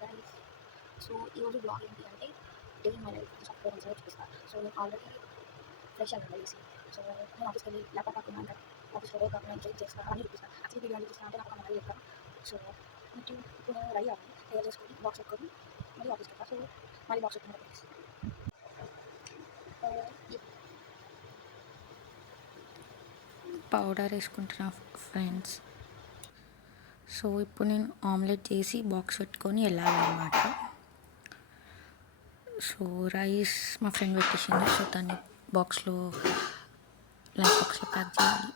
Hi guys. So ఈరోజు blog ఏంటి అంటే day in my life software engineer చూపిస్తాను. సో నేను ఆల్రెడీ ఫ్రెష్ అయ్యాను వేసి. సో నేను ఆఫీస్కి వెళ్ళి ల్యాప్టాప్ కాకుండా అంటే ఆఫీస్లో వర్క్ కాకుండా ఎంజాయ్ చేస్తాను అవన్నీ చూపిస్తాను. యాక్చువల్లీ వీడియో చూపిస్తాను అంటే నాకు ఒక మరీ చెప్తాను. సో ఇప్పుడు నేను రెడీ అవ్వాలి, తయారు చేసుకొని బాక్స్ పెట్టుకొని మళ్ళీ ఆఫీస్కి వెళ్తాను. సో మళ్ళీ బాక్స్ పెట్టుకుని పౌడర్ వేసుకుంటున్నా ఫ్రెండ్స్. సో ఇప్పుడు నేను ఆమ్లెట్ చేసి బాక్స్ పెట్టుకొని వెళ్ళాలన్నమాట. సో రైస్ మా ఫ్రెండ్ పెట్టేసింది. సో దాన్ని బాక్స్లో లంచ్ బాక్స్లో ప్యాక్ చేయాలి.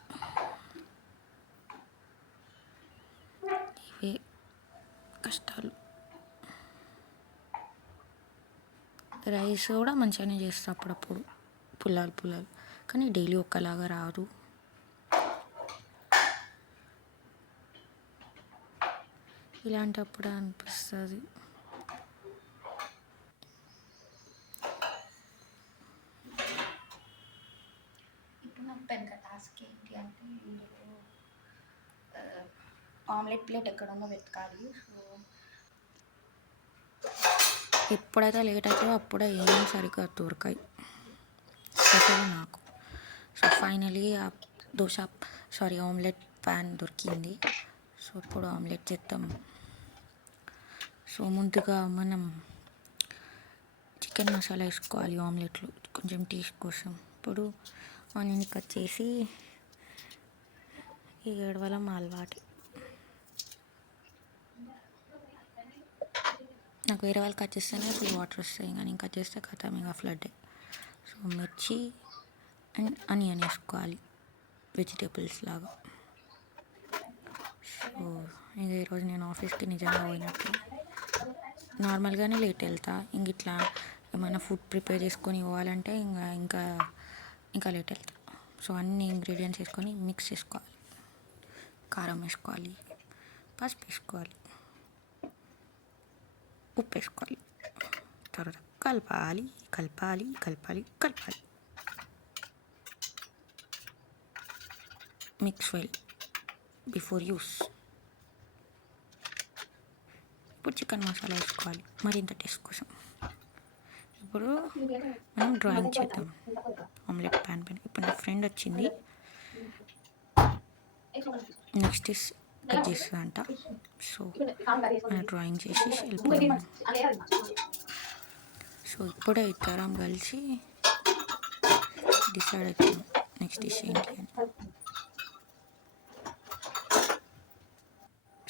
ఇవే కష్టాలు. రైస్ కూడా మంచిగానే చేస్తా అప్పుడప్పుడు, పుల్లాలు కానీ డైలీ ఒక్కలాగా రాదు. ఇలాంటప్పుడు అనిపిస్తుంది ఇప్పుడు నాకు పెద్ద టాస్క్ ఏంటి అంటే ఆమ్లెట్ ప్లేట్ ఎక్కడుందో వెతకాలి. సో ఎప్పుడైతే లేట్ అవుతుందో అప్పుడే ఏం సరిగ్గా దొరకాయి స్పెషల్గా నాకు. సో ఫైనలీ ఆ ఆమ్లెట్ ప్యాన్ దొరికింది. సో ఇప్పుడు ఆమ్లెట్ చేద్దాం. సో ముందుగా మనం చికెన్ మసాలా వేసుకోవాలి ఆమ్లెట్లో కొంచెం టేస్ట్ కోసం. ఇప్పుడు ఆనియన్ కట్ చేసి ఏడవలం అలవాటు. నాకు వేరే వాళ్ళు కట్ చేస్తేనే ఫుల్ వాటర్ వస్తాయి, కానీ ఇంకా చేస్తే కథం ఇంకా ఫ్లడ్. సో మిర్చి అండ్ ఆనియన్ వేసుకోవాలి వెజిటేబుల్స్ లాగా. సో ఇంకా ఈరోజు నేను ఆఫీస్కి నిజంగా పోయినట్టు నార్మల్గానే లేట్ వెళ్తా. ఇంక ఇట్లా ఏమైనా ఫుడ్ ప్రిపేర్ చేసుకొని పోవాలంటే ఇంకా లేట్ వెళ్తా. సో అన్ని ఇంగ్రీడియంట్స్ వేసుకొని మిక్స్ చేసుకోవాలి. కారం వేసుకోవాలి, పసుపు వేసుకోవాలి, ఉప్పు వేసుకోవాలి. తర్వాత కలపాలి. Mix well before use. ఇప్పుడు చికెన్ మసాలా వేసుకోవాలి మరింత టేస్ట్ కోసం. ఇప్పుడు మనం డ్రాయింగ్ చేద్దాం ఆమ్లెట్ ప్యాన్ పైన. ఇప్పుడు నా ఫ్రెండ్ వచ్చింది, నెక్స్ట్ ఇస్ కట్ చేస్తుందంట. సో మన డ్రాయింగ్ చేసి వెళ్ళిపోయాం. సో ఇప్పుడే ఇద్దరం కలిసి డిసైడ్ అవుతాం నెక్స్ట్ డిష్ ఏంటి అని.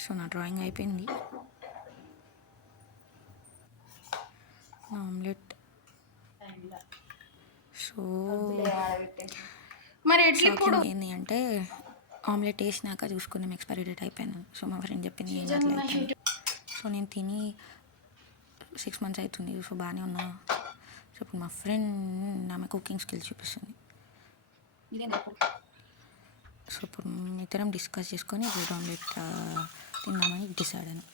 సో నా డ్రాయింగ్ అయిపోయింది. ఆమ్లెట్. సో మరి ఏంటి అంటే ఆమ్లెట్ వేసినాక చూసుకున్నాం ఎక్స్పైరీ డేట్ అయిపోయాను. సో మా ఫ్రెండ్ చెప్పింది ఏం అట్లా అయిపోయింది. సో నేను తిని 6 months అవుతుంది. సో బాగానే ఉన్నా. సో ఇప్పుడు మా ఫ్రెండ్ ఆమె కుకింగ్ స్కిల్స్ చూపిస్తుంది. సో ఇప్పుడు ఇద్దరం డిస్కస్ చేసుకొని బ్రెడ్ ఆమ్లెట్ తిందామని డిసైడ్ అయినా.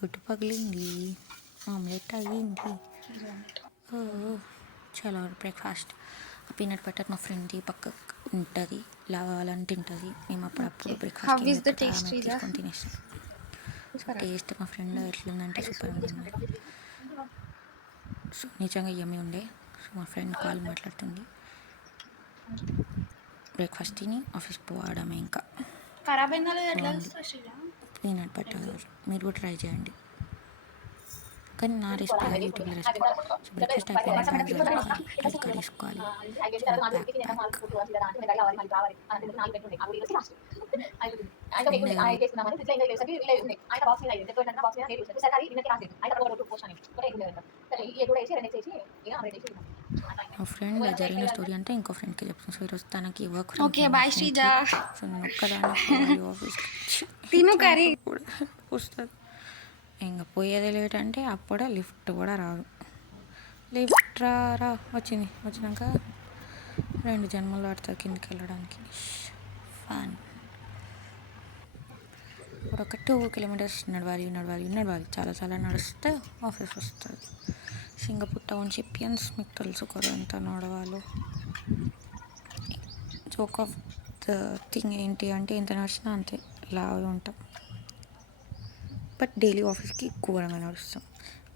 గుడ్డు పగిలింది, ఆమ్లెట్ అయ్యింది. చాలా బ్రేక్ఫాస్ట్. పీనట్ బటర్ మా ఫ్రెండ్ది పక్కకు ఉంటుంది, లాగాలని తింటుంది. మేము అప్పుడప్పుడు బ్రేక్ఫాస్ట్ తీసుకొని తినేస్తాం. సో టేస్ట్ మా ఫ్రెండ్ ఎట్లుందంటే సూపర్ ఉంది. సో నిజంగా యమ్మీ ఉండే. సో మా ఫ్రెండ్ కాల్ మాట్లాడుతుంది. బ్రేక్ఫాస్ట్ తిని ఆఫీస్కి పోవడమే. ఇంకా పీనట్ బటర్ మీరు కూడా ట్రై చేయండి. కానీ నా రెసిపీ యూట్యూబ్లో రెసిపీ. సో బ్రేక్ఫాస్ట్ అయిపోయింది, కడేసుకోవాలి. మా ఫ్రెండ్ జరిగిన స్టోరీ అంటే ఇంకో ఫ్రెండ్కి చెప్తాను. సో ఈరోజు తనకి వర్క్ సో నేను ఒక్కదాన్ని ఆఫీస్కి వస్తుంది. ఇంకా పోయేది లేట్ అంటే అప్పుడే లిఫ్ట్ కూడా రాదు. లిఫ్ట్ రా వచ్చినాక 2 జన్మలు పడుతుంది కిందకి వెళ్ళడానికి. ఫన్. ఇప్పుడు ఒక 2 kilometers నడవాలి. చాలా నడిస్తే ఆఫీస్ వస్తుంది. సింగపూర్ టౌన్షిప్ మీకు తెలుసు కదా ఎంత నడవాలో. జోక్ ఆఫ్ థింగ్ ఏంటి అంటే ఎంత నడిచినా అంతే లావుగా ఉంటాం. బట్ డైలీ ఆఫీస్కి ఘోరంగా నడుస్తాం.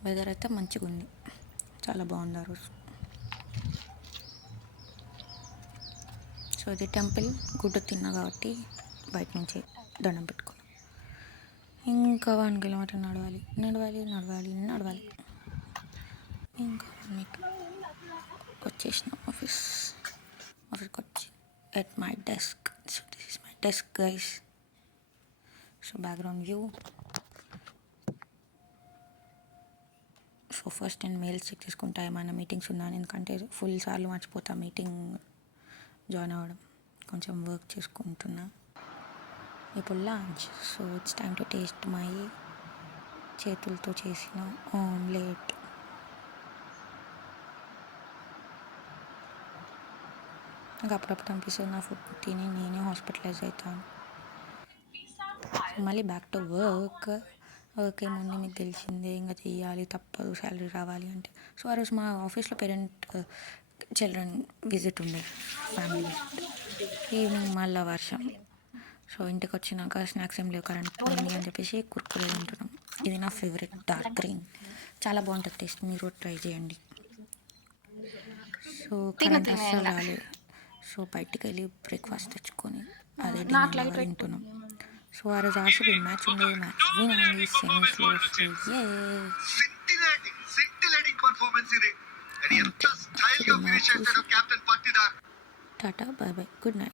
వెదర్ అయితే మంచిగా ఉంది, చాలా బాగుంది ఆ రోజు. సో ఇది టెంపుల్, గుడ్డు తిన్నా కాబట్టి బయట నుంచి దండం పెట్టుకున్నాం. ఇంకా 1 కిలోమీటర్ నడవాలి. ఇంకా మీకు వచ్చేసిన ఆఫీస్కి వచ్చి at my desk. So this is my desk guys. So background view. So first నేను మెయిల్స్ చెక్ చేసుకుంటా ఏమైనా మీటింగ్స్ ఉన్నాను, ఎందుకంటే ఫుల్ సార్లు మర్చిపోతా మీటింగ్ జాయిన్ అవ్వడం. కొంచెం వర్క్ చేసుకుంటున్నా. ఇప్పుడు lunch. So it's time to taste my చేతులతో చేసిన ఆమ్లెట్. నాకు అప్పుడప్పుడు అనిపిస్తుంది నా ఫుడ్ తిని నేనే హాస్పిటలైజ్ అవుతాను. మళ్ళీ బ్యాక్ టు వర్క్ ఏముంది మీకు తెలిసిందే, ఇంకా చెయ్యాలి తప్పదు, శాలరీ రావాలి అంటే. సో ఆ రోజు మా ఆఫీస్లో పేరెంట్ చిల్డ్రన్ విజిట్ ఉండే, ఫ్యామిలీ విజిట్. ఈవినింగ్ మళ్ళీ వర్షం. సో ఇంటికి వచ్చినాక స్నాక్స్ ఏం లేవు, కరెంట్ పోయింది అని చెప్పేసి కుర్కురే తింటున్నాం. ఇది నా ఫేవరెట్ డార్క్ గ్రీన్, చాలా బాగుంటుంది టేస్ట్, మీరు ట్రై చేయండి. సో కరెంట్ అస్సలు రాలేదు. సో బయటికి వెళ్ళి బ్రేక్ఫాస్ట్ తెచ్చుకొని అదే డిన్నర్ తింటున్నాం. సో ఆ రోజు ఆర్సీబీ మ్యాచ్ ఉంది, మ్యాచ్ వినండి సెమీస్లో. Tata, bye bye, good night.